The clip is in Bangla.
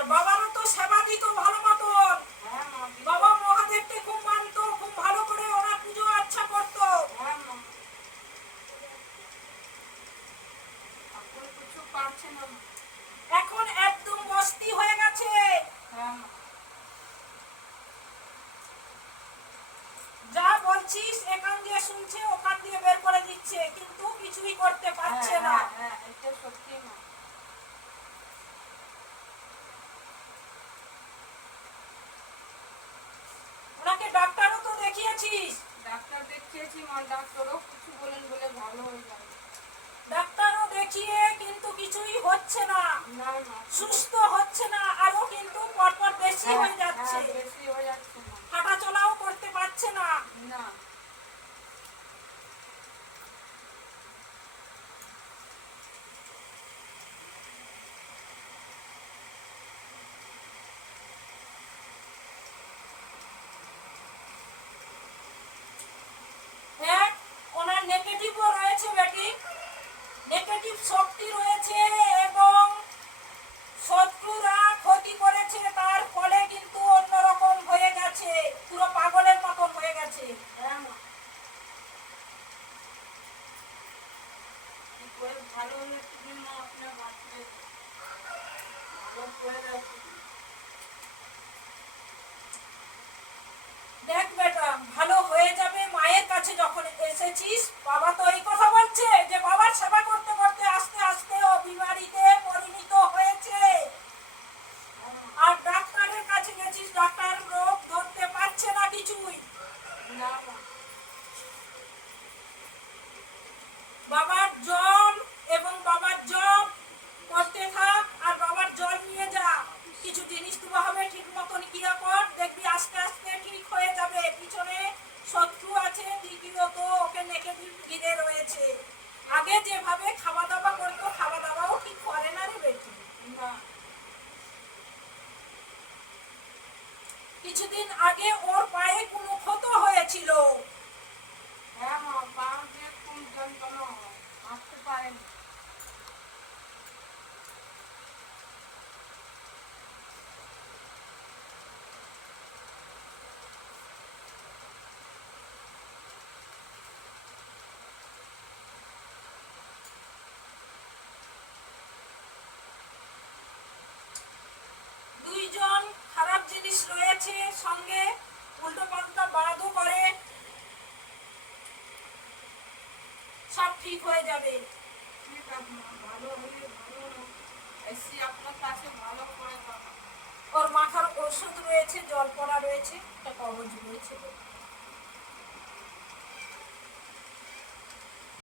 আর বাবারও তো সেবা দিত ভালো মতন। হ্যাঁ মা, বাবা মহাদেবকে খুব মানতো, খুব ভালো করে ওনার পুজো আচ্ছা করতো। হ্যাঁ মা, এখন কিছু পারছে না মা। এখন একদম মস্তি হয়ে গেছে। হ্যাঁ মা, যা বলছিস এখান দিয়ে শুনছে, ওখান দিয়ে বের করে দিচ্ছে, কিন্তু কিছুই করতে পারছে হ্যাঁ না। হ্যাঁ হ্যাঁ, এটা সত্যি মা। ওনাকে ডাক্তারও তো দেখিয়েছিস? ডাক্তার দেখিয়েছি মা, ডাক্তারও কিছু বলেন বলে ভালো হয়ে যাবে। ডাক্তারও দেখিয়ে কিন্তু কিছুই হচ্ছে না, না মা, সুস্থ হচ্ছে না, আরো কিন্তু পরপর বেশি হ্যাঁ হয়ে যাচ্ছে। হ্যাঁ, বেশি হয়ে যাচ্ছে মা। হাঁটা চলাও করতে পারছে না। না, এক, ওনার নেগেটিভও রয়েছে বেটি, নেগেটিভ শক্তি রয়েছে এবং শত্রুরা ক্ষতি করেছে, তার ফলে কিন্তু অন্যরকম হয়ে গেছে, পুরো পাগলের মতন হয়ে গেছে। হ্যাঁ মা, কি করে ভালো হলে তুমি মা আপনার বাচ্চাদের ভালো করে রাখি। দেখ বেটা, ভালো হয়ে যাবে। মায়ের কাছে যখন এসেছিস, বাবা তো এই কথা বলছে যে বাবার সেবা করতে করতে আস্তে আস্তে ও বিমারিতে পরিণত হয়েছে। আর ডাক্তারের কাছে গেছিস, ডাক্তার রোগ ধরতে পারছে না কিছুই। না মা, বাবার জল এবং বাবার জপ করতে থাক, আর বাবার জল নিয়ে যা, কিছু জিনিস দেওয়া হবে, ঠিক মতন ক্রিয়া কর, দেখবি আস্তে আস্তে ঠিক হয়ে যাবে। পিছনে শত্রু আছে, দ্বিতীয়ত ওকে নেগেটিভ ঘিরে রয়েছে। আগে যেভাবে খাওয়া দাওয়া করতো, খাওয়া দাওয়াও ঠিক করে না রে বেটি। না, কিছুদিন আগে ওর পায়ে কোনো ক্ষত হয়েছিল। হ্যাঁ মা, পা দিয়ে খুব যন্ত্রণা হয়, হাঁটতে পারেনি। দুইজন খারাপ জিনিস রয়েছে সঙ্গে, উল্টো পাল্টা বাদও করে, সব ঠিক হয়ে যাবে। ঠিক আছে মা, ভালো হলে ভালো হোক। এসি আপনার কাছে ভালো করে দাও। ওর মাথার ওষুধ রয়েছে, জল পড়া রয়েছে, একটা কবজ রয়েছে।